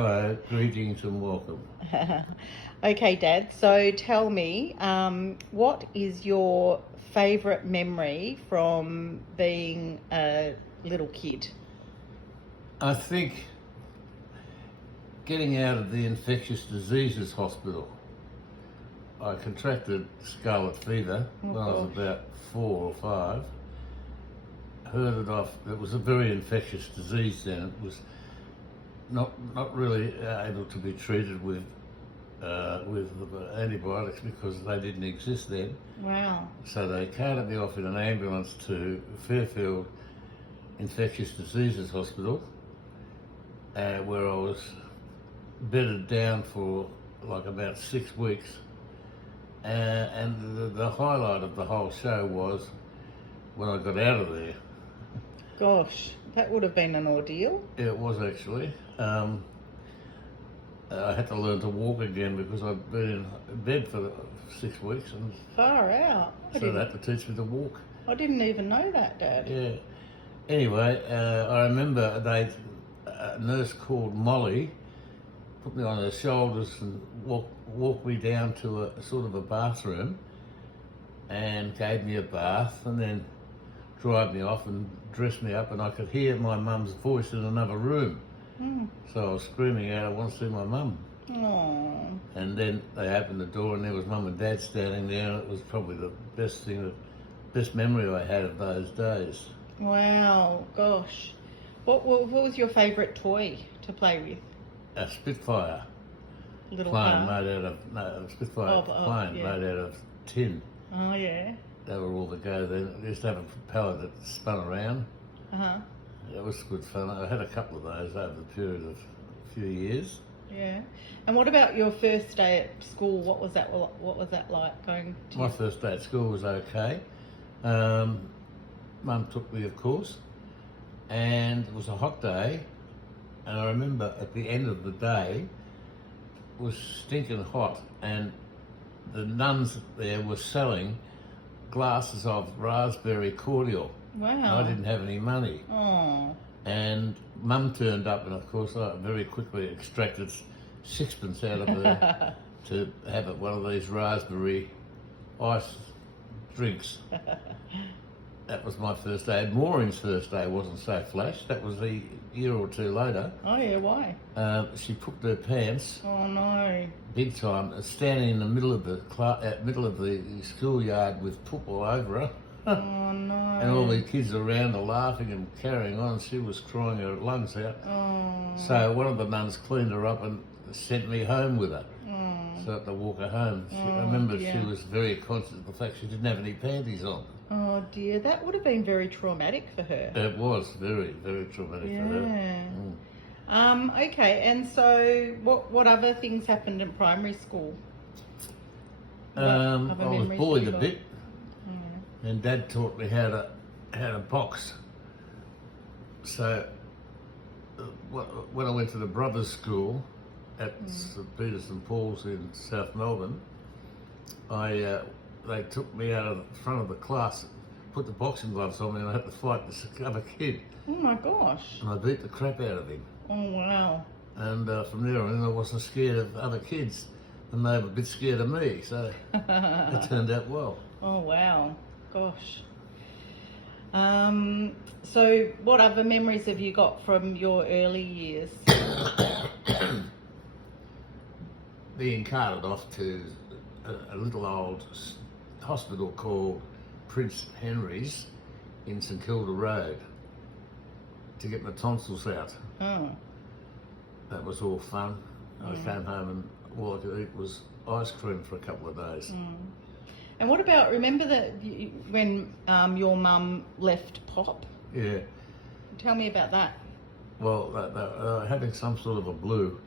Hello, greetings and welcome. Okay, Dad, so tell me, what is your favourite memory from being a little kid? I think getting out of the infectious diseases hospital, I contracted scarlet fever Oh, when I was gosh. about 4 or 5. Heard it off. It was a very infectious disease then. It was not really able to be treated with antibiotics because they didn't exist then. Wow. So they carted me off in an ambulance to Fairfield Infectious Diseases Hospital, where I was bedded down for like about 6 weeks. And the highlight of the whole show was when I got out of there. Gosh, that would have been an ordeal. It was actually. I had to learn to walk again because I'd been in bed for 6 weeks, and Far out. so they had to teach me to walk. I didn't even know that, Dad. Yeah. Anyway, I remember a nurse called Molly put me on her shoulders and walked me down to a sort of a bathroom and gave me a bath and then dried me off and dressed me up, and I could hear my mum's voice in another room. So I was screaming out, I want to see my mum. Oh. And then they opened the door and there was Mum and Dad standing there, and it was probably the best memory I had of those days. Wow, gosh. What was your favourite toy to play with? A Spitfire Little plane car? made out of, no, a Spitfire plane yeah. made out of tin. Oh, yeah. They were all the go then. They used to have a propeller that spun around. Uh-huh. It was good fun. I had a couple of those over the period of a few years. Yeah. And what about your first day at school? What was that like going to? My first day at school was okay. Mum took me, of course, and it was a hot day. And I remember at the end of the day, it was stinking hot, and the nuns there were selling glasses of raspberry cordial. Wow. I didn't have any money. Oh. And Mum turned up, and of course I very quickly extracted sixpence out of her to have one of these raspberry ice drinks. That was my first day. And Maureen's first day wasn't so flash. That was a year or two later. Oh yeah, why? She pooped her pants Oh no. big time, standing in the middle of the schoolyard with poop all over her. Oh no. And all the kids around are laughing and carrying on. She was crying her lungs out. Oh. So one of the nuns cleaned her up and sent me home with her. Oh. So I had to walk her home. I remember dear. she was very conscious of the fact she didn't have any panties on. Oh dear, that would have been very traumatic for her. It was very, very traumatic for her. Yeah. Okay, and so what other things happened in primary school? What I other was memories bullied you a got? bit, and Dad taught me how to box. So when I went to the brothers' school at St Peter St Paul's in South Melbourne, they took me out of the front of the class, put the boxing gloves on me, and I had to fight this other kid. Oh my gosh. And I beat the crap out of him. Oh wow. And from there on, I wasn't scared of other kids, and they were a bit scared of me. So it turned out well. Oh wow. Gosh. So what other memories have you got from your early years? Being carted off to a little old hospital called Prince Henry's in St Kilda Road to get my tonsils out. Oh. That was all fun. I came home and all I could eat was ice cream for a couple of days. And what about, remember that when your mum left Pop? Yeah. Tell me about that. Well, having some sort of a blue,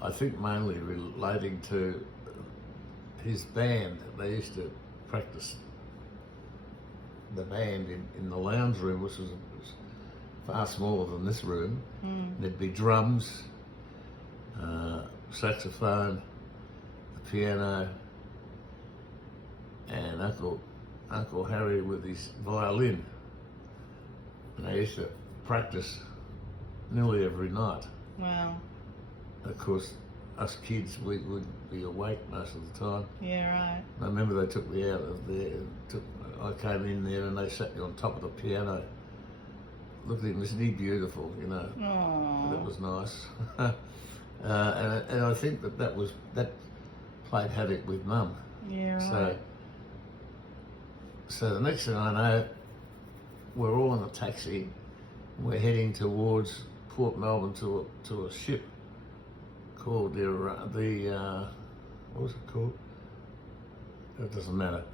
I think mainly relating to his band. They used to practice the band in the lounge room, which was far smaller than this room. There'd be drums, saxophone, the piano, and Uncle Harry with his violin. And they used to practice nearly every night. Wow. Of course, us kids, we would be awake most of the time. Yeah, right. I remember they took me out of there. I came in there and they sat me on top of the piano. Looked at him, isn't he beautiful? You know, Oh. that was nice. And I think that played havoc with Mum. Yeah, right. So the next thing I know, we're all in a taxi. We're heading towards Port Melbourne to a ship called the what was it called? It doesn't matter.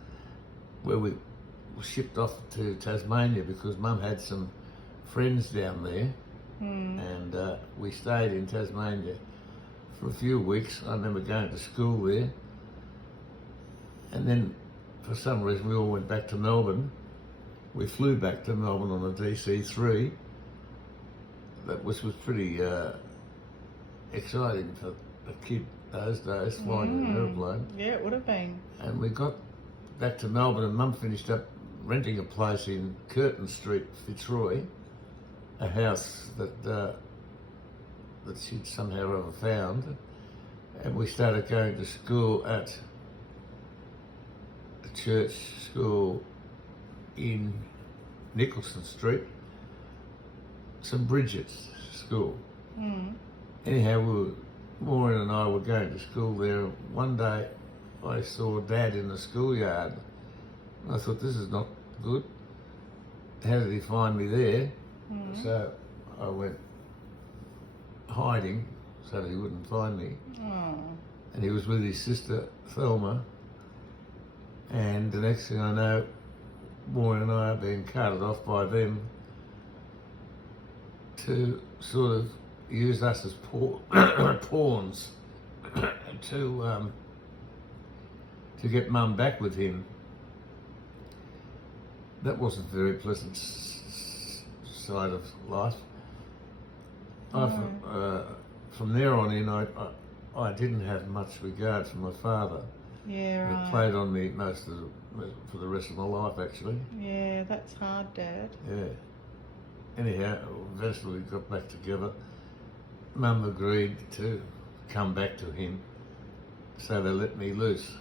Where we were shipped off to Tasmania because Mum had some friends down there, and we stayed in Tasmania for a few weeks. I remember going to school there, and then for some reason we all went back to Melbourne. We flew back to Melbourne on a DC-3. That was pretty exciting for a kid those days, flying an aeroplane. Yeah, it would have been. And we got back to Melbourne and Mum finished up renting a place in Curtin Street, Fitzroy, a house that she'd somehow or other found. And we started going to school at a church school in Nicholson Street, St Bridget's school. Anyhow, Maureen and I were going to school there. One day I saw Dad in the schoolyard. And I thought, this is not good. How did he find me there? So I went hiding so that he wouldn't find me. And he was with his sister Thelma. And the next thing I know, Maureen and I are being carted off by them to sort of use us as pawns to get Mum back with him. That wasn't a very pleasant side of life. From there on in, I didn't have much regard for my father. Yeah, right. It played on me for the rest of my life, actually. Yeah, that's hard, Dad. Yeah. Anyhow, eventually we got back together. Mum agreed to come back to him, so they let me loose,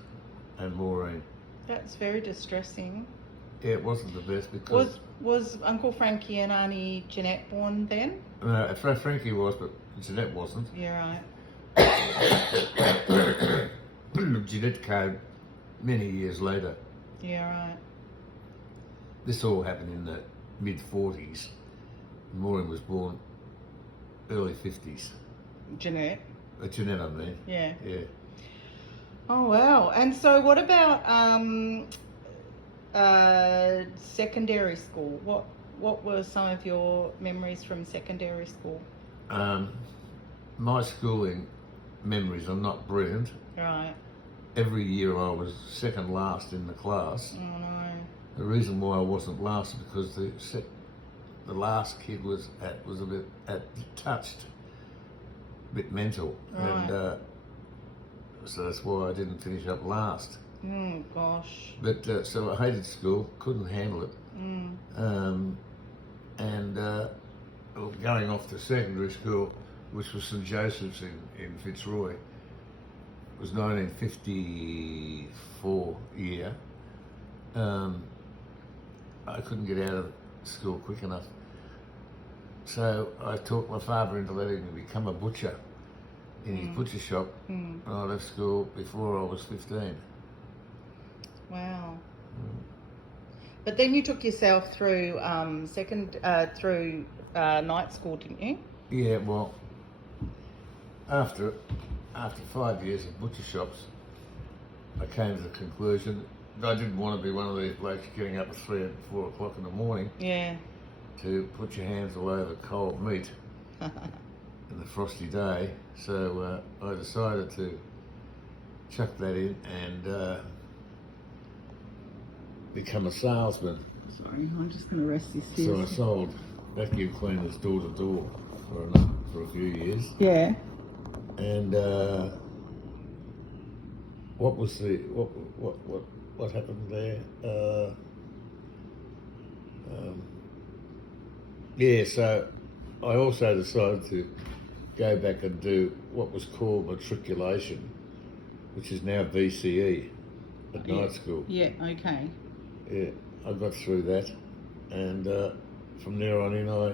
and Maureen. That's very distressing. Yeah, it wasn't the best because... Was Uncle Frankie and Auntie Jeanette born then? No, Frankie was, but Jeanette wasn't. Yeah, right. Jeanette came many years later. Yeah, right. This all happened in the mid-40s. Maureen was born early 50s. Jeanette? Jeanette, I mean. Yeah. Yeah. Oh, wow. And so what about secondary school? What were some of your memories from secondary school? My schooling memories are not brilliant. Right. Every year I was second last in the class. Oh, no. The reason why I wasn't last is because the last kid was a bit touched, a bit mental, right. And so that's why I didn't finish up last. Gosh. But so I hated school, couldn't handle it, and going off to secondary school, which was St Joseph's in Fitzroy. It was 1954 year. I couldn't get out of school quick enough. So I talked my father into letting me become a butcher in his butcher shop. And I left school before I was 15. Wow. But then you took yourself through night school, didn't you? Yeah, well, after 5 years of butcher shops, I came to the conclusion that I didn't want to be one of these blokes getting up at 3 and 4 o'clock in the morning. Yeah. To put your hands all over cold meat in the frosty day. So I decided to chuck that in and become a salesman. Sorry, I'm just going to rest this here. So I sold vacuum cleaners door to door for a few years. Yeah. And what happened there? Yeah, so I also decided to go back and do what was called matriculation, which is now VCE at night school. Yeah, okay. Yeah, I got through that, and from there on in, I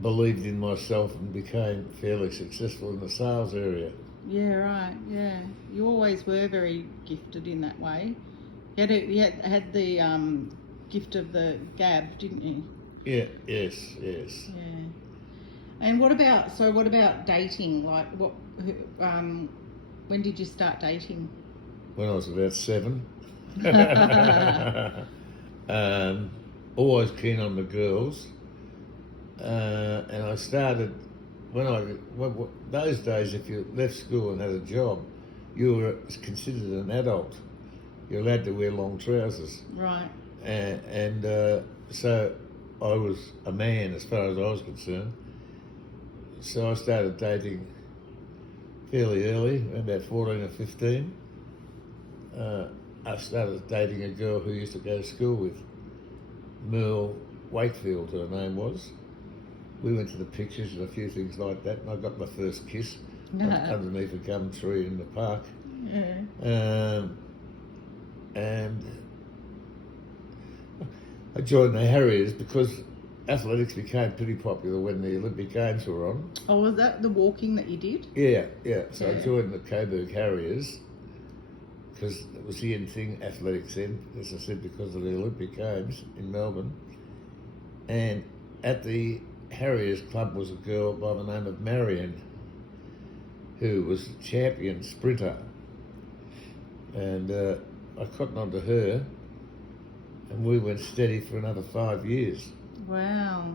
believed in myself and became fairly successful in the sales area. Yeah, right. Yeah, you always were very gifted in that way. You had the gift of the gab, didn't you? Yeah. Yes. Yeah. And what about dating? Like, when did you start dating? When I was about 7. Always keen on the girls, and I started those days. If you left school and had a job, you were considered an adult. You're allowed to wear long trousers, Right. and so I was a man as far as I was concerned. So I started dating fairly early, about 14 or 15. I started dating a girl who used to go to school with, Merle Wakefield, her name was. We went to the pictures and a few things like that, and I got my first kiss underneath a gum tree in the park. Yeah. And I joined the Harriers because athletics became pretty popular when the Olympic Games were on. Oh, was that the walking that you did? Yeah. So I joined the Coburg Harriers because it was the in thing, athletics then, as I said, because of the Olympic Games in Melbourne. And at the Harriers Club was a girl by the name of Marion, who was a champion sprinter. And I cottoned on to her, and we went steady for another 5 years. Wow.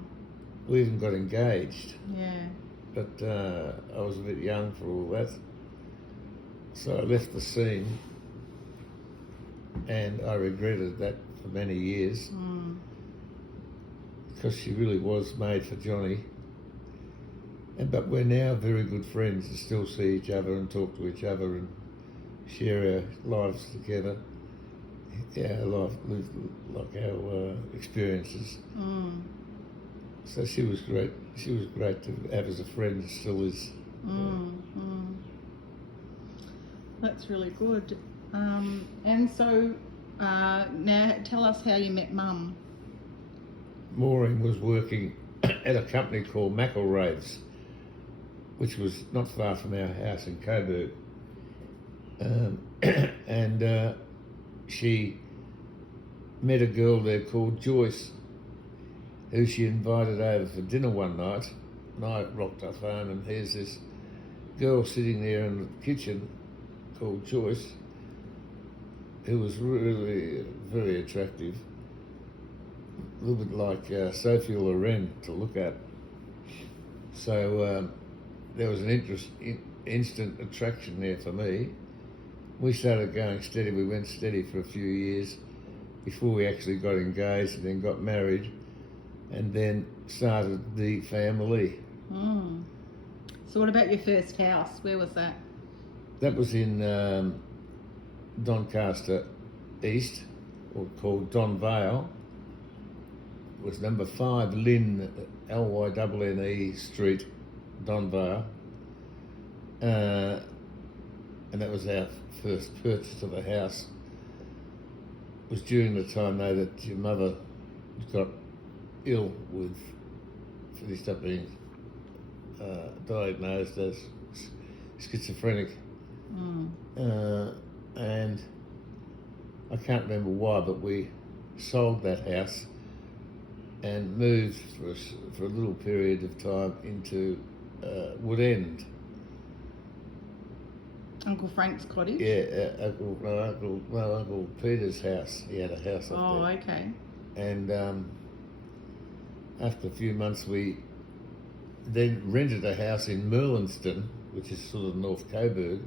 We even got engaged. Yeah. But I was a bit young for all that. So I left the scene, and I regretted that for many years because she really was made for Johnny. But we're now very good friends and still see each other and talk to each other and share our lives together. Yeah, live like our experiences. So she was great. She was great to have as a friend, and still is. That's really good. And so now tell us how you met Mum. Maureen was working at a company called McElrath's, which was not far from our house in Coburg. And she met a girl there called Joyce, who she invited over for dinner one night. And I rocked up home, and here's this girl sitting there in the kitchen called Joyce, who was really very attractive, a little bit like Sophie Loren to look at. So there was an instant attraction there for me. We started going steady. We went steady for a few years before we actually got engaged, and then got married, and then started the family. So what about your first house? Where was that? That was in Doncaster East, or called Don Vale. It was number 5 Lynn, Lynne Street, Don Vale. And that was our first purchase of a house. It was during the time, though, that your mother got ill with, finished up being diagnosed as schizophrenic. And I can't remember why, but we sold that house and moved for a little period of time into Wood End. Uncle Frank's cottage? Yeah, Uncle Peter's house. He had a house up there. Oh, okay. And after a few months, we then rented a house in Merlinston, which is sort of North Coburg,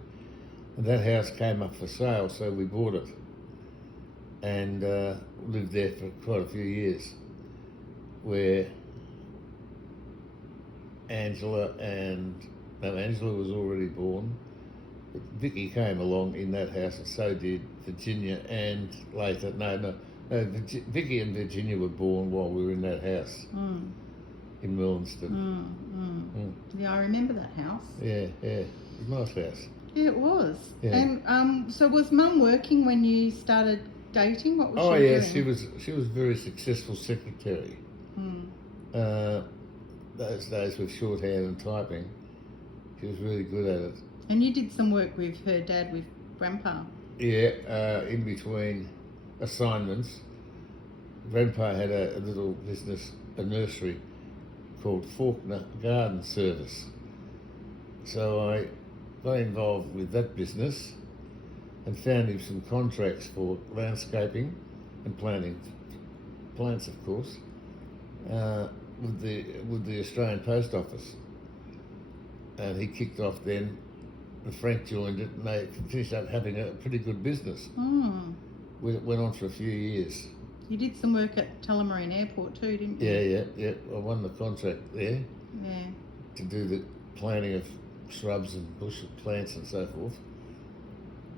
and that house came up for sale, so we bought it and lived there for quite a few years, where Angela was already born. But Vicky came along in that house, and so did Virginia, and later, Vicky and Virginia were born while we were in that house. in Merlinston. Yeah, I remember that house. Yeah, it was a nice house. Yeah, it was. Yeah. And so was Mum working when you started dating? What was she doing? She was a very successful secretary. Those days with shorthand and typing, she was really good at it. And you did some work with her dad, with Grandpa. Yeah, in between assignments, Grandpa had a little business, a nursery called Faulkner Garden Service. So I got involved with that business and found him some contracts for landscaping and planting plants, of course, with the Australian Post Office. And he kicked off then, and Frank joined it, and they finished up having a pretty good business. It went on for a few years. You did some work at Tullamarine Airport too, didn't you? Yeah. I won the contract there. Yeah. To do the planting of shrubs and bush plants and so forth.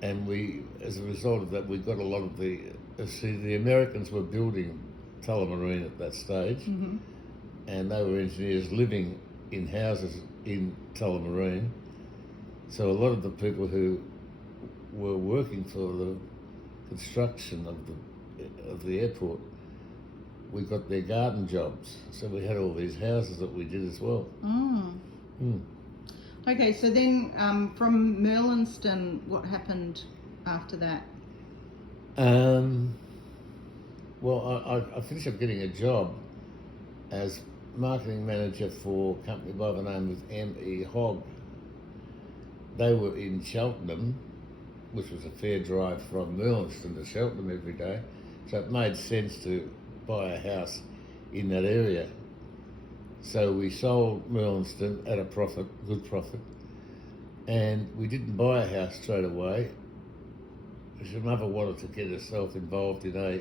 And we, as a result of that, we got a lot of the Americans were building Tullamarine at that stage, and they were engineers living in houses in Tullamarine. So a lot of the people who were working for the construction of the airport, we got their garden jobs. So we had all these houses that we did as well. Okay, so then from Merlinston, what happened after that? Well, I finished up getting a job as marketing manager for a company by the name of M.E. Hogg. They were in Cheltenham, which was a fair drive from Merlinston to Cheltenham every day, so it made sense to buy a house in that area. So we sold Merlinston at a profit, good profit, and we didn't buy a house straight away. Because your mother wanted to get herself involved in a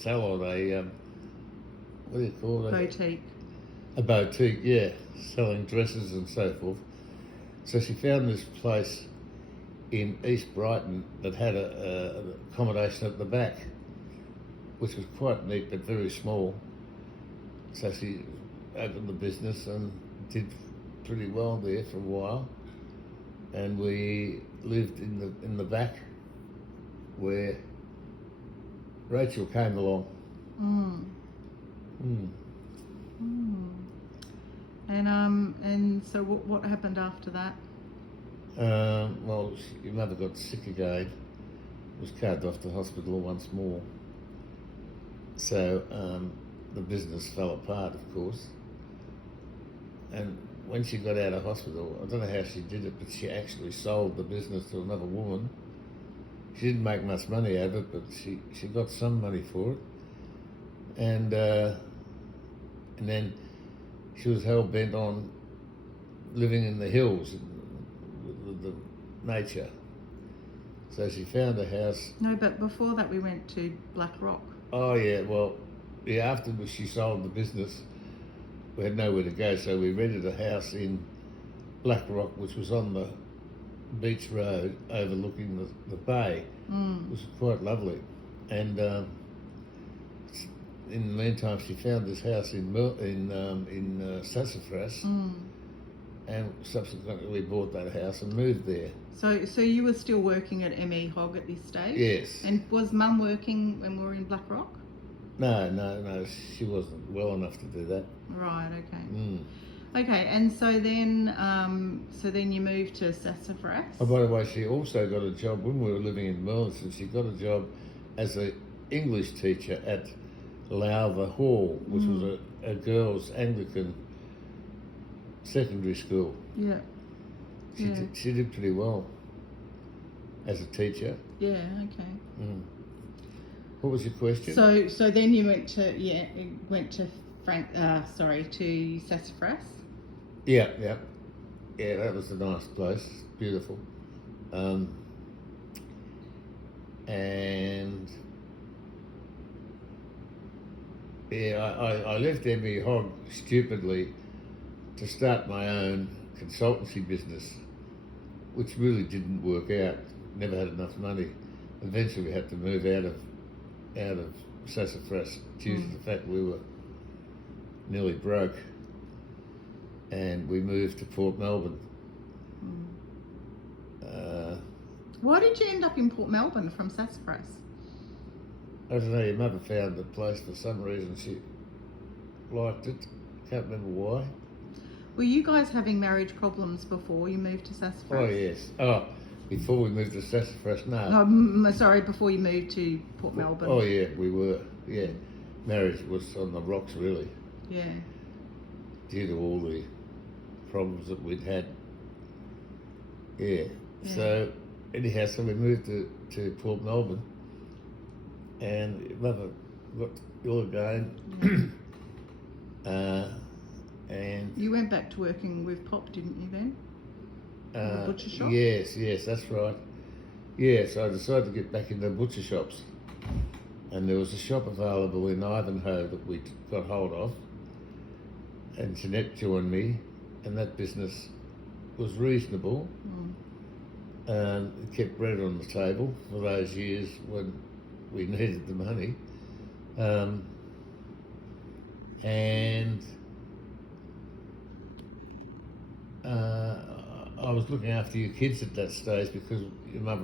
salon, what do you call it? Boutique. A boutique, yeah, selling dresses and so forth. So she found this place in East Brighton that had a accommodation at the back, which was quite neat but very small. So she opened the business and did pretty well there for a while. And we lived in the back where Rachel came along. And so what happened after that? Well, your mother got sick again, was carried off to hospital once more. So the business fell apart, of course. And when she got out of hospital, I don't know how she did it, but she actually sold the business to another woman. She didn't make much money out of it, but she got some money for it. And then she was hell-bent on living in the hills with the nature. So she found a house. No, but before that we went to Black Rock. Oh, yeah, well, yeah, after she sold the business, we had nowhere to go, so we rented a house in Black Rock, which was on the beach road overlooking the bay. It was quite lovely. And in the meantime, she found this house in Sassafras, and subsequently we bought that house and moved there. So you were still working at M.E. Hogg at this stage? Yes. And was Mum working when we were in Black Rock? No, she wasn't well enough to do that. Right, okay. Okay, and so then you moved to Sassafras? Oh, by the way, she also got a job when we were living in Merlinston. She got a job as an English teacher at Lowther Hall, which was a girls' Anglican secondary school. Yeah. She did pretty well as a teacher. Yeah, okay. What was your question? So then you went to to Sassafras. Yeah, that was a nice place, beautiful. And I left M.E. Hogg stupidly to start my own consultancy business, which really didn't work out. Never had enough money. Eventually we had to move out of Sassafras due to the fact we were nearly broke, and we moved to Port Melbourne. Why did you end up in Port Melbourne from Sassafras? I don't know, your mother found the place for some reason. She liked it. Can't remember why. Were you guys having marriage problems before you moved to Sassafras? Oh, yes. Oh, before we moved to Sassafras, no. No, sorry, before you moved to Port Melbourne. Oh, yeah, we were. Yeah. Marriage was on the rocks, really, Yeah. due to all the problems that we'd had. Yeah. So, anyhow, so we moved to Port Melbourne, and your mother got ill again. And You went back to working with Pop, didn't you then? The butcher shop? yes, that's right. Yeah, so I decided to get back into butcher shops, and there was a shop available in Ivanhoe that we got hold of, and Jeanette joined me, and that business was reasonable, and it kept bread on the table for those years when we needed the money, and I was looking after your kids at that stage because your mother